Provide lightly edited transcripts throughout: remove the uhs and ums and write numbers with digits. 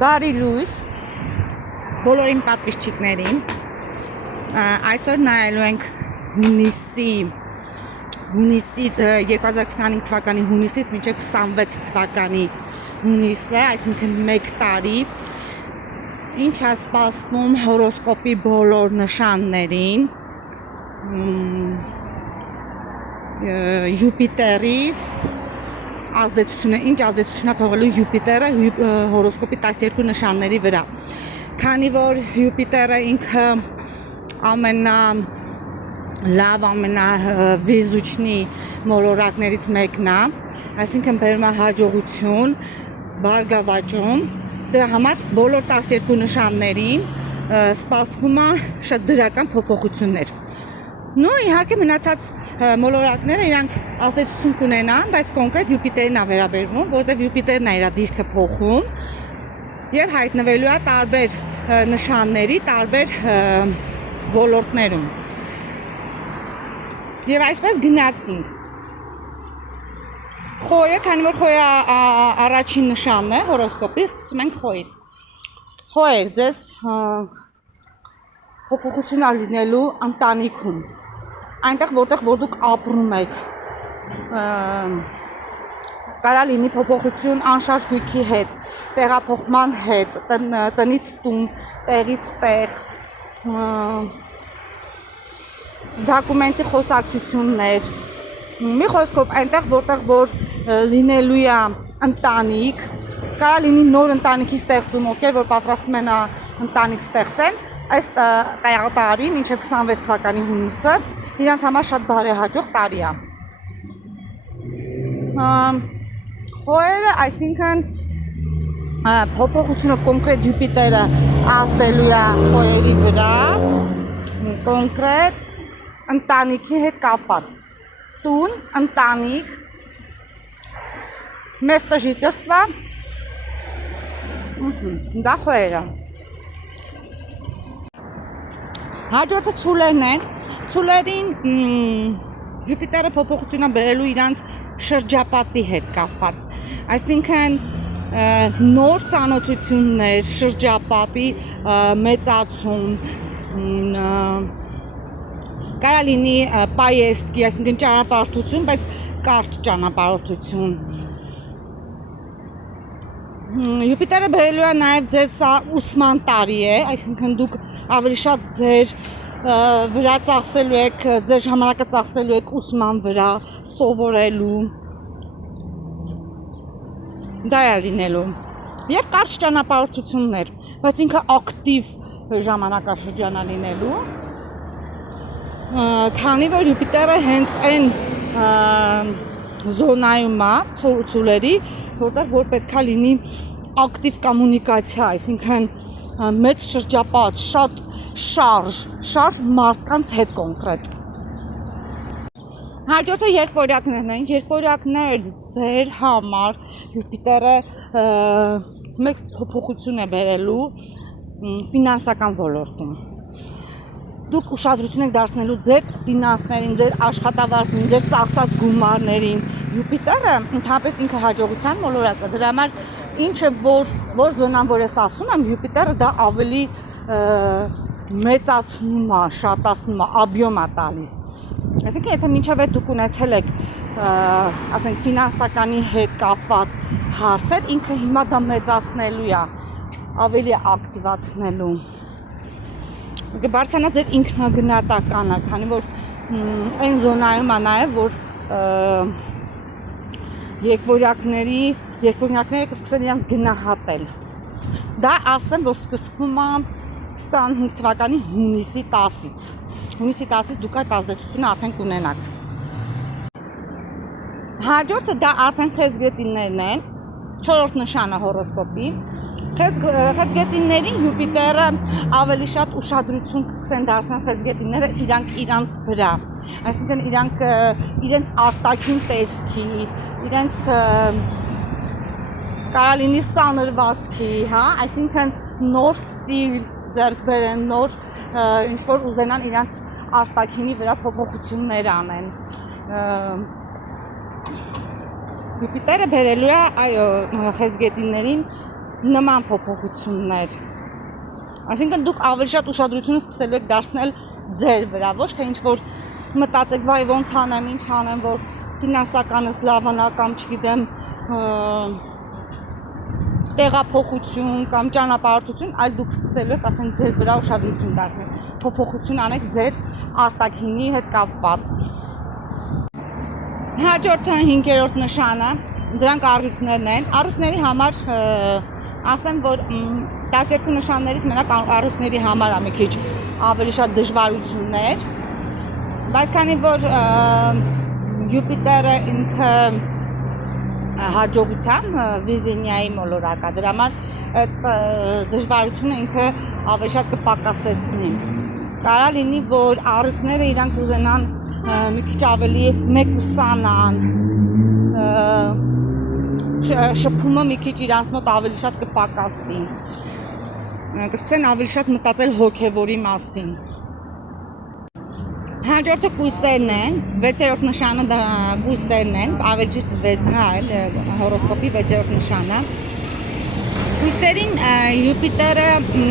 Բարի լույս բոլորին պատվիսչիկներին այսօր նայելու ենք հունիսի 2025 թվականի հունիսից մինչև 26 թվականի հունիսը, այսինքն մեկ տարի ինչ է սպասվում հորոսկոպի բոլոր նշաններին Յուպիտերի ազդեցությունը, ինչ ազդեցություն է թողելու Յուպիտերը հորոսկոպի 12 նշանների վրա։ Քանի որ Յուպիտերը ինքը ամենալավ, ամենավեզուչնի մոլորակներից մեկն է, այսինքն բերում է հաջողություն, բարգավաճում, դրա համար բոլոր 12 նշաններին սպասվում է շատ դրական փոփոխություններ։ Նու իհարկե մնացած մոլորակները իրանք ազդեցություն կունենան, բայց կոնկրետ Յուպիտերին է վերաբերվում, որտեղ Յուպիտերն է իր դիրքը փոխում եւ հայտնվելու է տարբեր նշանների, տարբեր ոլորտներում։ Եվ այսպես գնացինք։ Խոյը, քանի որ խոյը առաջին նշանն է հորոսկոպի, սկսում ենք խոյից։ Խոյեր, ձեզ փոփոխություն է լինելու ընտանիքում։ Այնտեղ որտեղ որ դուք ապրում եք, կարա լինի փոփոխություն անշարժ գույքի հետ, տեղափոխման հետ, տնից տուն, տեղից տեղ, դոկումենտի խոսակցություններ, մի խոսքով այնտեղ որտեղ որ լինելու է ընտանիք, կարա լինի նոր ընտանիքի ստեղծում, ովքեր որ պատրաստում են ընտանիք ստեղծեն, այս տարի մինչև 26 թվականի հունիսը իրանց համար շատ բարեհաջող տարի է։ Խոյերը, այսինքն փոփոխությունը կոնկրետ Յուպիտերը ազդելու է խոյերի վրա, կոնկրետ ընտանիքի հետ կապված։ Տուն, ընտանիք, место жительства, դա խոյերը։ Հաջորդը ցուլերն են։ Ցուլերին Յուպիտերը փոփոխություն է բերելու իրանց շրջապատի հետ կապված։ Այսինքն նոր ծանոթություններ, շրջապատի մեծացում, կարա լինի պայեստքի, այսինքն ճանապարհորդություն, բայց կարճ ճանապարհորդություն։ Յուպիտերը բերելու է նաև ձեզ ուսման տարի է, այսինքն դուք ավելի շատ ձեր վրա ծախսելու եք, ձեր ժամանակը ծախսելու եք ուսման վրա, սովորելու, դա է լինելու, և կարճ ճանապարհորդություններ, բայց ինքը ակտիվ ժամանակաշրջան է լինելու, քանի որ Յուպիտերը հենց այն զոնայում է ցուլերի, որտեղ որ պետք է լինի ակտիվ կոմունիկացիա, այսինքն մեծ շրջապատ, շատ շարժ մարդկանց հետ կոնկրետ։ Հաջորդը երկորյակներն են, երկորյակներ ձեր համար Յուպիտերը մեծ փոփոխություն է բերելու ֆինանսական ոլորտում։ Դուք ուշադրություն եք դարձնելու ձեր ֆինանսներին, ձեր աշխատավարձին, ձեր ծախսած գումարներին։ Յուպիտերը ընդհանրապես ինքը հաջողության մոլորակ է, դրա համար ինչը որ զոնան որ ես ասում եմ, Յուպիտերը դա ավելի մեծացնում է, շատացնում է, աբյոմ է տալիս։ Այսինքն եթե մինչև այդ դուք ունեցել եք, ասենք ֆինանսականի հետ կապված հարցեր, ինքը հիմա դա մեծացնելու է, ավելի ակտիվացնելու։ Բարձրանա ձեր ինքնագնահատականը, քանի որ այն զոնայում է նաև որ երկվորյակները կսկսեն իրենց գնահատել։ Դա ասեմ, որ սկսվում է 25 թվականի հունիսի 10-ից։ Հունիսի 10-ից դուք այդ ազդեցությունը արդեն կունենաք։ Հաջորդը դա արդեն խեցգետիններն են, 4-րդ նշանը հորոսկոպի։ Խեցգետիններին Յուպիտերը ավելի շատ ուշադրություն կսկսեն դարձնել խեցգետինները իրանց վրա։ Այսինքն իրանք իրենց արտաքին տեսքի, իրենց կարա լինի սանրվածքի, հա, այսինքն նոր ստիլ ձեռք բերեն, նոր ինչ-որ ուզենան իրանց արտաքինի վրա փոփոխություններ անեն։ Յուպիտերը բերելու է, այո, խեցգետիններին նման փոփոխություններ։ Այսինքն դուք ավելի շատ ուշադրությունը սկսելու եք դարձնել ձեր վրա, ոչ թե ինչ որ մտածեք, վայ ոնց անեմ, ինչ անեմ, որ ֆինանսականս լավանա կամ չգիտեմ տեղափոխություն կամ ճանապարհորդություն, այլ դուք սկսելու եք արդեն ձեր վրա ուշադրություն դարձնել, փոփոխություն անեք ձեր արտաքինի հետ կապված։ Հաջորդը 5-րդ նշանը, դրանք առույցներն են։ Առույցների համար ասեմ, որ 12 նշաններից մենակ առույցների համար է մի քիչ ավելի շատ դժվարություններ, բայց քանի որ Յուպիտերը ինքը հաջողության վիզինիայի մոլորակ է, դրա համար այդ դժվարությունը ինքը ավելի շատ կպակասեցնի։ Կարա լինի, որ առույցները իրանք ուզենան մի քիչ ավելի մեկուսանան, շփումը մի քիչ իրանց մոտ ավելի շատ կպակասի, կսկսեն ավելի շատ մտածել հոգևորի մասին։ Հաջորդը կույսերն են, 6-րդ նշանը կույսերն են, ավելի ճիշտ հորոսկոպի 6-րդ նշանը։ Կույսերին Յուպիտերը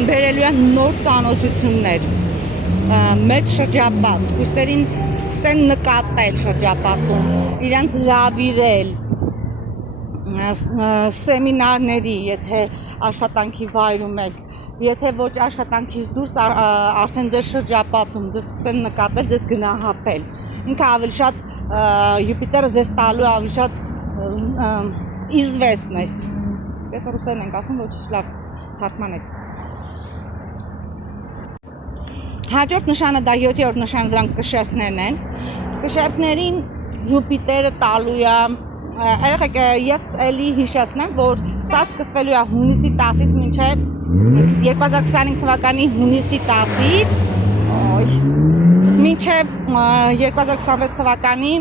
բերելու է նոր ծանոթություններ, մեծ շրջապատ, կույսերին սկսեն նկատել շրջապատում, իրանց հրավիրել սեմինարների, եթե աշխատանքի վայրում եք, եթե ոչ աշխատանքից դուրս արդեն ձեր շրջապատում ձեզ սկսեն նկատել, ձեզ գնահատել։ Ինքը ավելի շատ Յուպիտերը ձեզ տալու է ավելի շատ известность։ Ես ռուսերեն ենք ասում, ոչ լավ թարգմանեք։ Հաջորդ նշանը դա 7-րդ նշանը, դրանք կշերտներն են։ Կշերտներին Յուպիտերը տալու է, երեխեք ես էլի հիշեցնեմ, որ սա սկսվելու է հունիսի 10-ից մինչև 2025 թվականի հունիսի 10-ից մինչև 2026 թվականի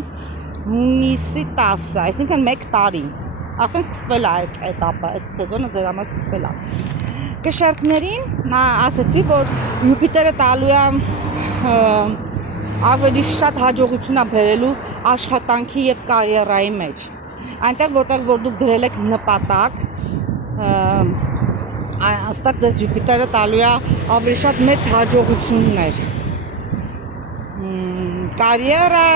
հունիսի 10-ը, այսինքն 1 տարի։ Արդեն սկսվել է այդ էտապը, այդ սեզոնը ձեր համար սկսվել է։ Կշերտներին ասացի, որ Յուպիտերը տալու է ավելի շատ հաջողություն է բերելու աշխատանքի եւ կարիերայի մեջ։ Այնտեղ որտեղ որ դուք դրել եք նպատակ, այստեղ ձեզ Յուպիտերը տալու է ավելի շատ մեծ հաջողություններ։ Կարիերա,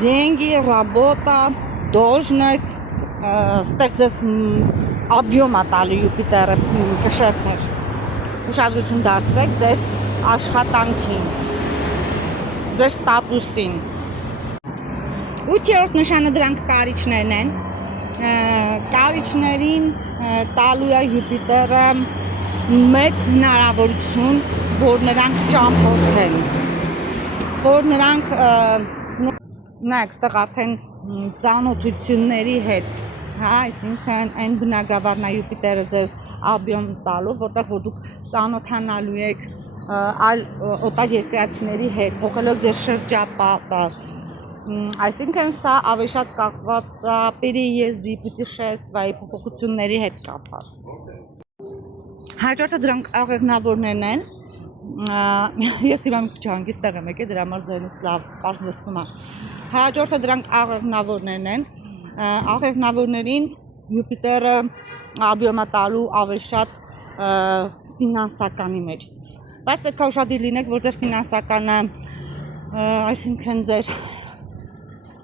деньги, работа, должность, ստեղ ձեզ объем է տալու Յուպիտերը կշերտներ։ Ուշադրություն դարձրեք ձեր աշխատանքին, ձեր ստատուսին։ 8-րդ նշանը դրանք կարիճներն են։ Կարիճներին տալու է Յուպիտերը մեծ հնարավորություն, որ նրանք ճամփորդեն, որ նրանք նայեք, ստեղ արդեն ծանոթությունների հետ, հա, այսինքն այն բնագավառն է Յուպիտերը ձեզ объем տալու, որտեղ որ դուք ծանոթանալու եք այլ օտար երկրացիների հետ, փոխելով ձեր շրջապատը, այսինքն սա ավելի շատ կապված է переезды, путешествия, փոփոխությունների հետ կապված։ Հաջորդը դրանք աղեղնավորներն են, ես հիմա մի քիչ հանգիստ տեղ եմ եկել, դրա համար ձերից լավ պարզ լսվում է։ Հաջորդը դրանք աղեղնավորներն են, աղեղնավորներին Յուպիտերը объем տալու ավելի շատ ֆինանսականի մեջ, բայց պետք է ուշադիր լինեք, որ ձեր ֆինանսականը, այսինքն ձեր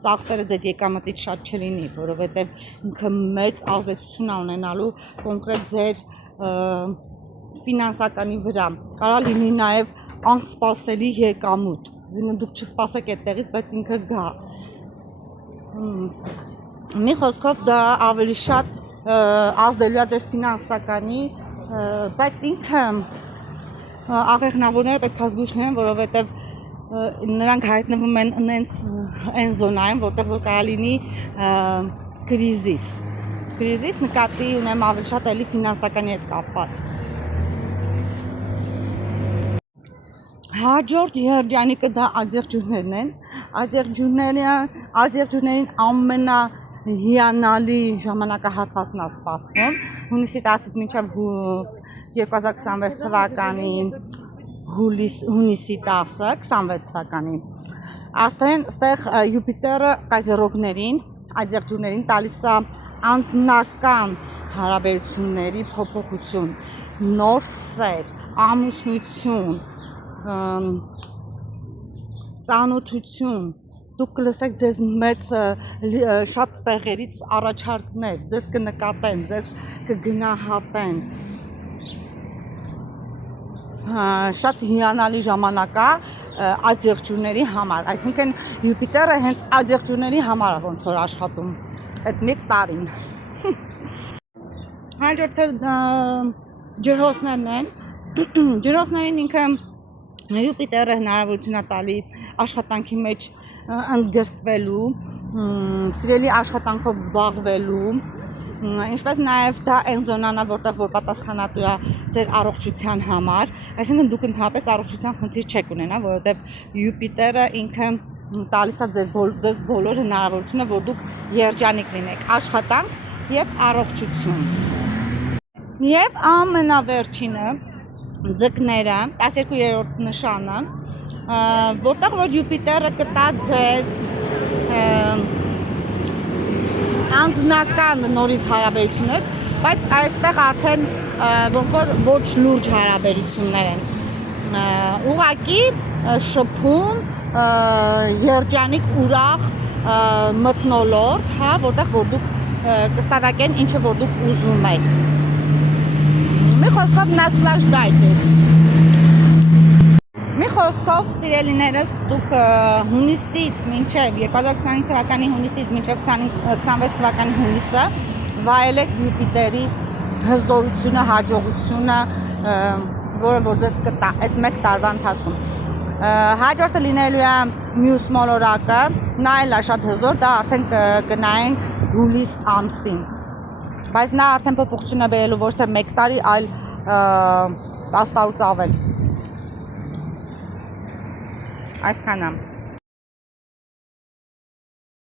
ծախսերը ձեր եկամտից շատ չլինի, որովհետև ինքը մեծ ազդեցություն է ունենալու կոնկրետ ձեր ֆինանսականի վրա։ Կարա լինի նաև անսպասելի եկամուտ, այսինքն դուք չսպասեք այդտեղից, բայց ինքը գա։ Մի խոսքով դա ավելի շատ ազդելու է ձեր ֆինանսականի, բայց ինքը աղեղնավորները պետք է զգույշ լինեն, որովհետև նրանք հայտնվում են այն զոնայում, որտեղ որ կարա լինի կրիզիս նկատի ունեմ ավելի շատ էլի ֆինանսականի հետ կապված։ Հաջորդ երջանիկը դա աջեղջուրներն են, աջեղջուրներին ամենահիանալի ժամանակահատվածն է սպասվում, հունիսի 10-ից մինչև 2026 թվականի հունիսի 10-ը, 26 թվականի։ Արդեն ստեղ Յուպիտերը կայզերոգներին, աջեղջուրներին տալիս է անձնական հարաբերությունների փոփոխություն, նոր սեր, ամուսնություն, ծանոթություն, դուք կլսեք ձեզ մեծ շատ տեղերից առաջարկներ, ձեզ կնկատեն, ձեզ կգնահատեն, շատ հիանալի ժամանակ է այդ եղջյուրների համար, այսինքն Յուպիտերը հենց այդ եղջյուրների համար է ոնց որ աշխատում, այդ մեկ տարին։ Հաջորդը ջրհոսներն են, ջրհոսներին ինքը Յուպիտերը հնարավորություն է տալի աշխատանքի մեջ ընդգրկվելու, սիրելի աշխատանքով զբաղվելու, ինչպես նաև դա այն զոնան է, որտեղ որ պատասխանատու է ձեր առողջության համար, այսինքն դուք ընդհանրապես առողջության խնդիր չեք ունենա, որովհետև Յուպիտերը ինքը տալիս է ձեզ բոլոր հնարավորությունը, որ դուք երջանիկ լինեք, աշխատանք եւ առողջություն։ Եվ ամենավերջինը ձկները, 12-րդ նշանը, որտեղ որ Յուպիտերը կտա ձեզ անձնական նորից հարաբերություններ, բայց այստեղ արդեն ոնց որ ոչ լուրջ հարաբերություններ են, ուղղակի շփում, երջանիկ ուրախ մթնոլորտ, հա, որտեղ որ դուք կստանաք ինչը որ դուք ուզում եք։ Մի խոսքով նասլաժդայցես։ Մի խոսքով սիրելիներս, դուք հունիսից մինչև 2025 թվականի հունիսից մինչև 2026 թվականի հունիսը վայելեք Յուպիտերի հզորությունը, հաջողությունը, որը որ ձեզ կտա այդ մեկ տարվա ընթացքում։ Հաջորդը լինելու է մյուս մոլորակը, նա էլ է շատ հզոր, դա արդեն կնայենք հուլիս ամսին։ Բայց նա արդեն փոփոխություն է բերելու ոչ թե մեկ տարի, այլ 10 տարուց ավել։ Այսքան է։